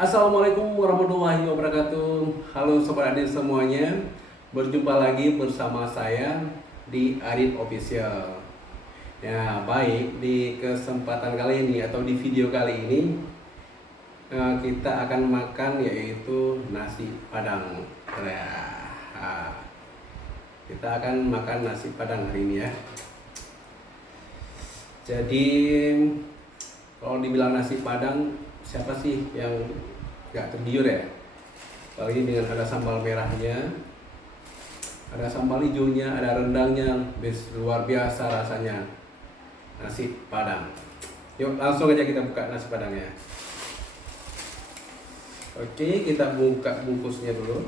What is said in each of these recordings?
Assalamualaikum warahmatullahi wabarakatuh. Halo sobat Adit semuanya. Berjumpa lagi bersama saya di Adit Official. Ya, baik, di kesempatan kali ini atau di video kali ini kita akan makan yaitu nasi Padang. Ya, kita akan makan nasi Padang hari ini ya. Jadi kalau dibilang nasi Padang, siapa sih yang gak tergiur ya? Apalagi dengan ada sambal merahnya, ada sambal hijaunya, ada rendangnya, luar biasa rasanya nasi Padang. Yuk langsung aja kita buka nasi Padangnya. Oke, kita buka bungkusnya dulu.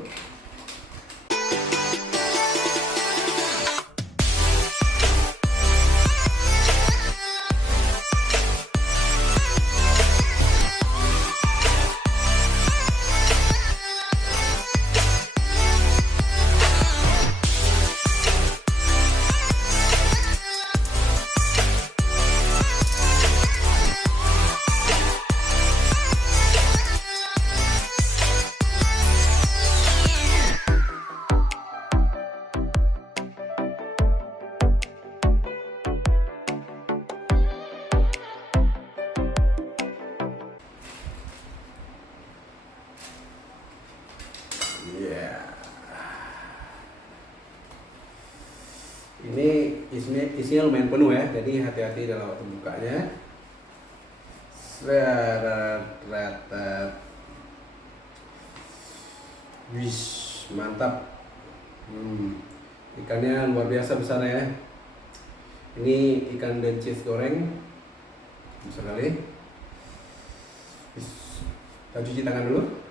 Ini isinya lumayan penuh ya, jadi hati-hati dalam waktu bukanya. Wish, mantap. Ikannya luar biasa besarnya ya. Ini ikan dencis goreng, besar kali. Kita cuci tangan dulu.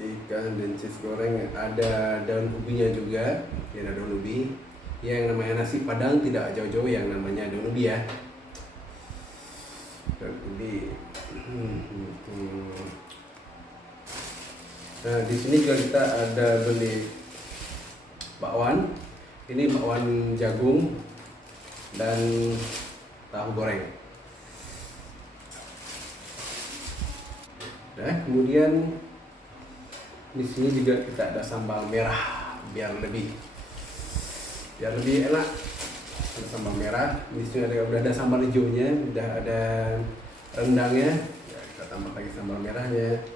Ikan dencis goreng, ada daun ubinya juga. Ya, ada daun ubi. Yang namanya nasi Padang tidak jauh-jauh yang namanya daun ubi ya. Daun ubi. Nah, di sini juga kita ada beli bakwan. Ini bakwan jagung dan tahu goreng. Nah, kemudian di sini juga kita ada sambal merah biar lebih enak. Ada sambal merah. Di sini udah ada sambal hijaunya, udah ada rendangnya. Ya, kita tambah lagi sambal merahnya.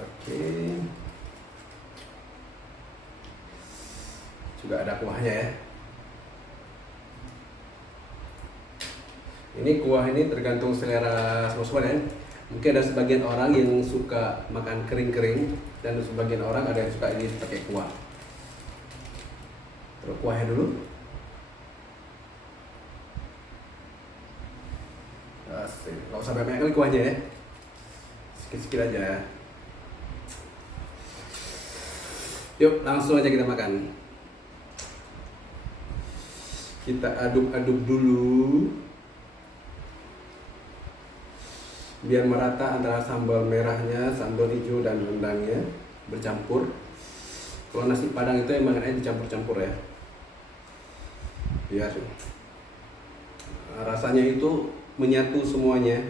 Oke. Juga ada kuahnya ya. Ini kuah ini tergantung selera sobat ya. Mungkin ada sebagian orang yang suka makan kering-kering dan sebagian orang ada yang suka ini pakai kuah. Terus kuahnya dulu. Asik. Nggak usah banyak kali kuahnya ya. Sedikit-sedikit aja. Yuk langsung aja kita makan. Kita aduk-aduk dulu biar merata antara sambal merahnya, sambal hijau dan rendangnya bercampur. Kalau nasi Padang itu emang enaknya dicampur-campur ya, biar rasanya itu menyatu semuanya.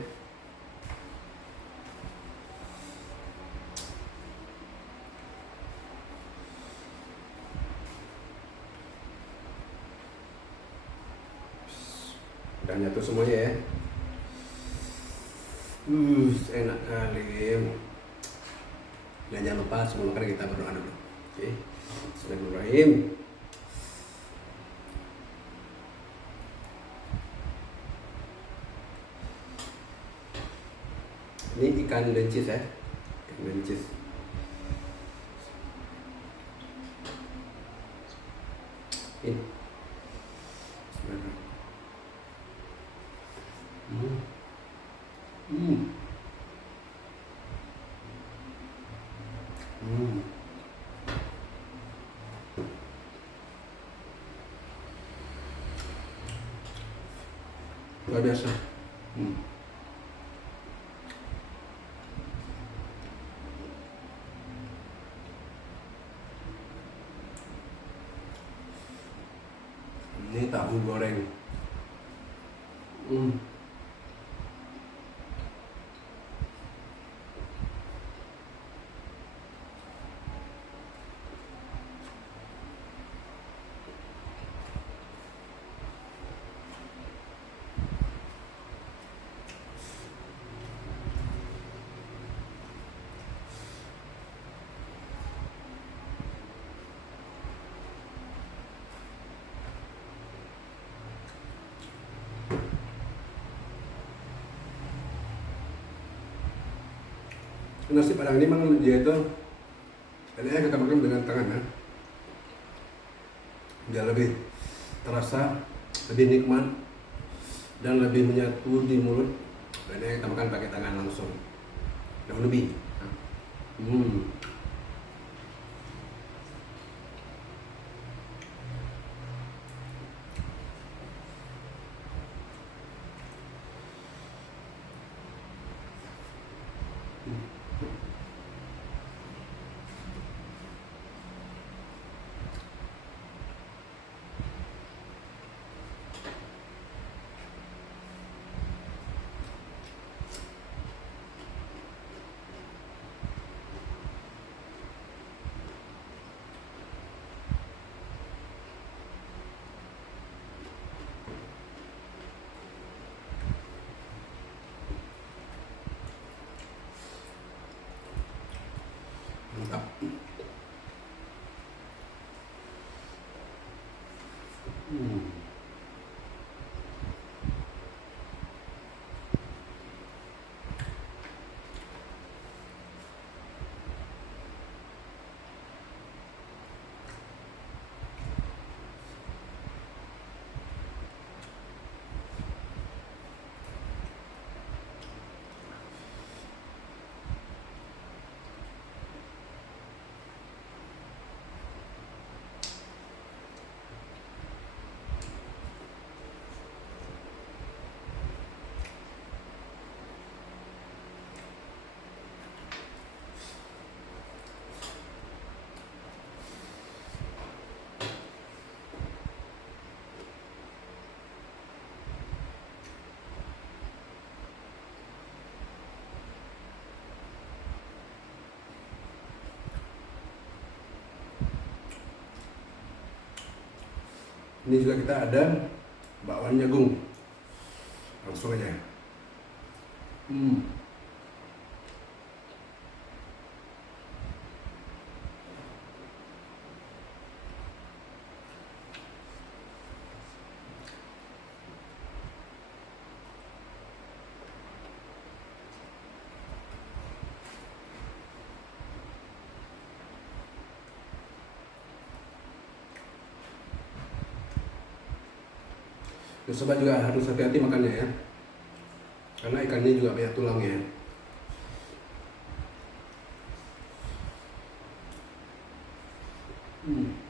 Udah nyatu semuanya ya. Enak kali. Dan jangan lupa sebelum makan kita berdoa dulu. Oke. Bismillahirrahmanirrahim. Ini ikan dencis ya. Ikan dencis. Ini. luar biasa. Hmm. Ini tahu goreng. Hmm. Nasi Padang ini memang dia itu enaknya kita makan dengan tangan ya. Dia lebih terasa, lebih nikmat dan lebih menyatu di mulut. Enaknya kita makan pakai tangan langsung. Jauh lebih. Hmm. Mantap. Hmm. Ini juga kita ada bakwan jagung. Langsung aja. Hmm. Dan sobat juga harus hati-hati makannya ya, karena ikannya juga banyak tulangnya. Hmm.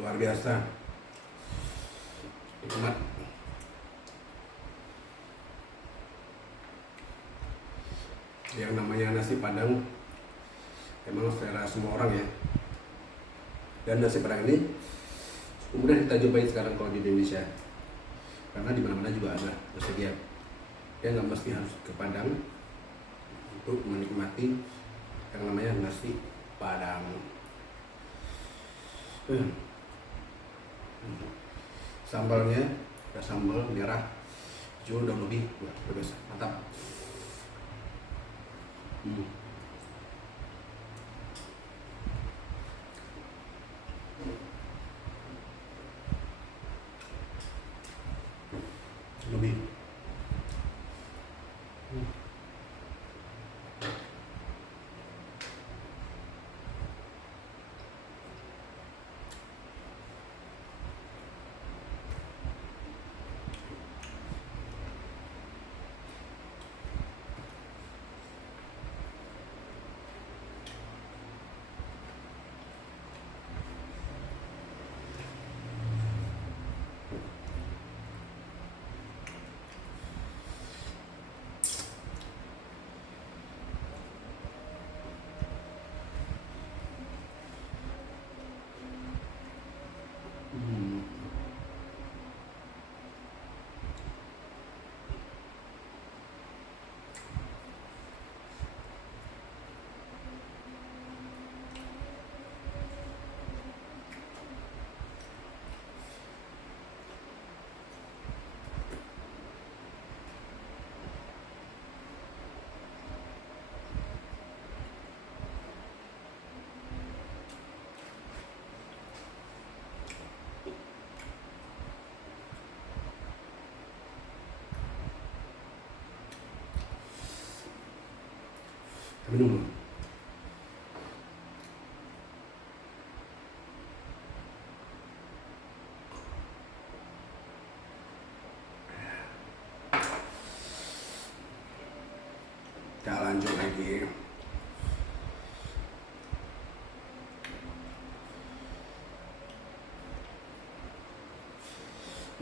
Luar biasa, nikmat. Yang namanya nasi Padang emang selera semua orang ya. Dan nasi Padang ini kemudian kita jumpai sekarang kalau di Indonesia, karena di mana-mana juga ada tersedia. Ya nggak mesti harus ke Padang untuk menikmati yang namanya nasi Padang. Sambalnya ada sambal merah hijau dan lebih biasa, mantap. Lebih Minum dulu. Kita lanjut lagi.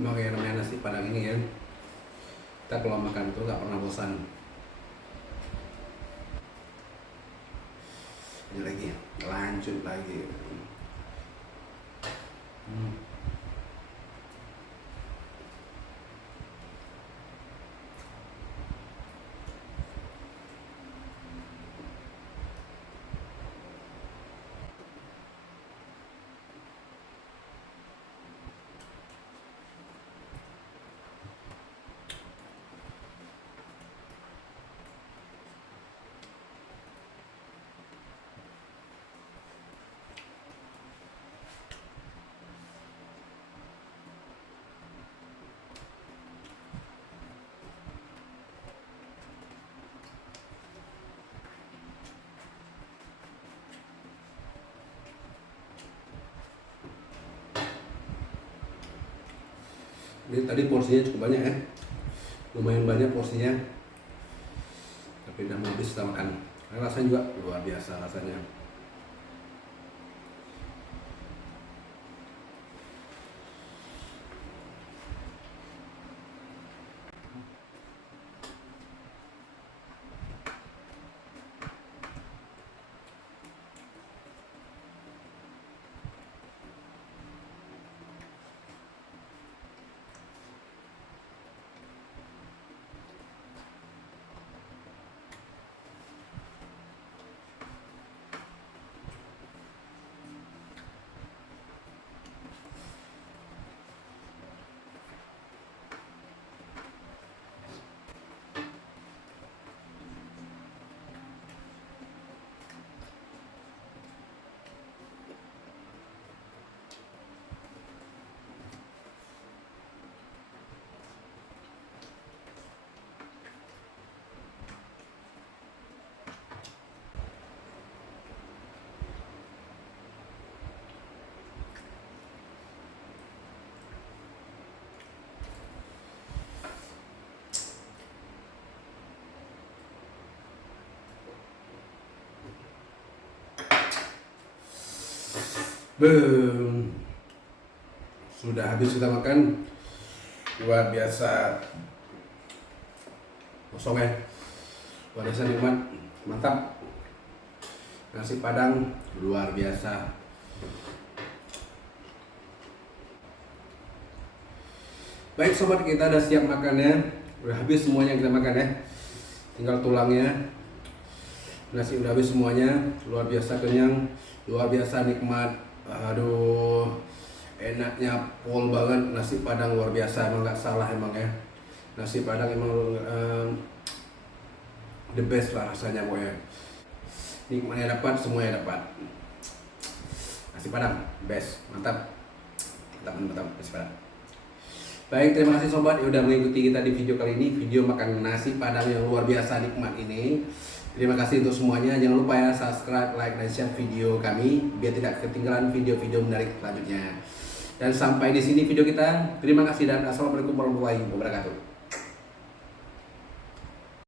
Memang kayak namanya nasi padang ini ya, kita kalau makan tuh nggak pernah bosan. Ini lagi, lanjut lagi. Ini tadi porsinya cukup banyak ya, lumayan banyak porsinya, tapi udah mau habis kita makan. Rasanya juga luar biasa rasanya. Boom. Sudah habis kita makan, luar biasa kosong ya, luar biasa nikmat, mantap. Nasi padang luar biasa. Baik sobat, kita udah siap makannya, udah habis semuanya kita makan ya, tinggal tulangnya. Nasi udah habis semuanya, luar biasa kenyang, luar biasa nikmat. Aduh, enaknya pol banget nasi padang, luar biasa, emang nggak salah emang ya. Nasi padang emang the best lah rasanya pokoknya. Nikmatnya dapat, semuanya dapat. Nasi padang best, mantap, mantap, mantap nasi padang. Baik, terima kasih sobat yang udah mengikuti kita di video kali ini, video makan nasi padang yang luar biasa nikmat ini. Terima kasih untuk semuanya. Jangan lupa ya subscribe, like, dan share video kami biar tidak ketinggalan video-video menarik selanjutnya. Dan sampai di sini video kita. Terima kasih dan assalamualaikum warahmatullahi wabarakatuh.